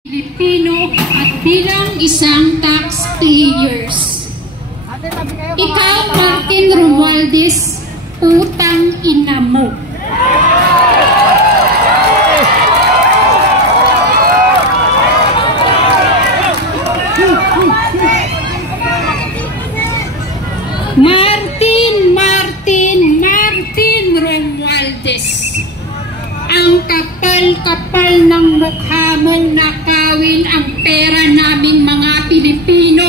Pilipino at bilang isang taxpayers. Ikaw, Martin Romualdez, utang ina mo. Martin Romualdez, ang kapal-kapal ng mukha mong nakawin ang pera naming mga Pilipino.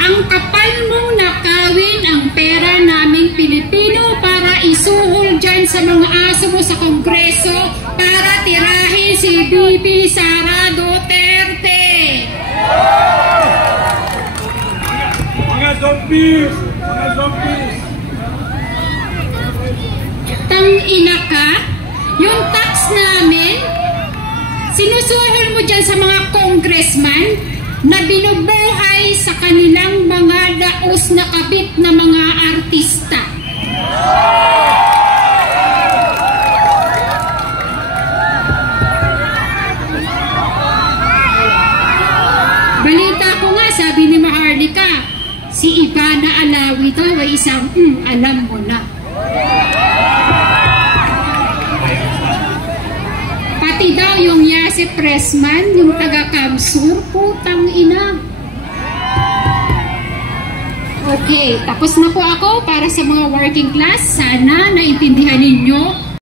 Ang kapal mong nakawin ang pera naming Pilipino para isuhol dyan sa mga aso mo sa Kongreso para tirahin si Bibi Sara Duterte. Mga zombies! Mga zombies! Tang-ina ka, yung tax namin, sinusuhol mo dyan sa mga congressman na binubuhay sa kanilang mga daos na kabit na mga artista. Balita ko nga, sabi ni Maharlika, si Ivana Alawi daw ay isang alam mo na. Pati daw yung Yasi Pressman, yung taga-Kamsur, putang ina. Okay, tapos na po ako para sa mga working class. Sana naintindihan ninyo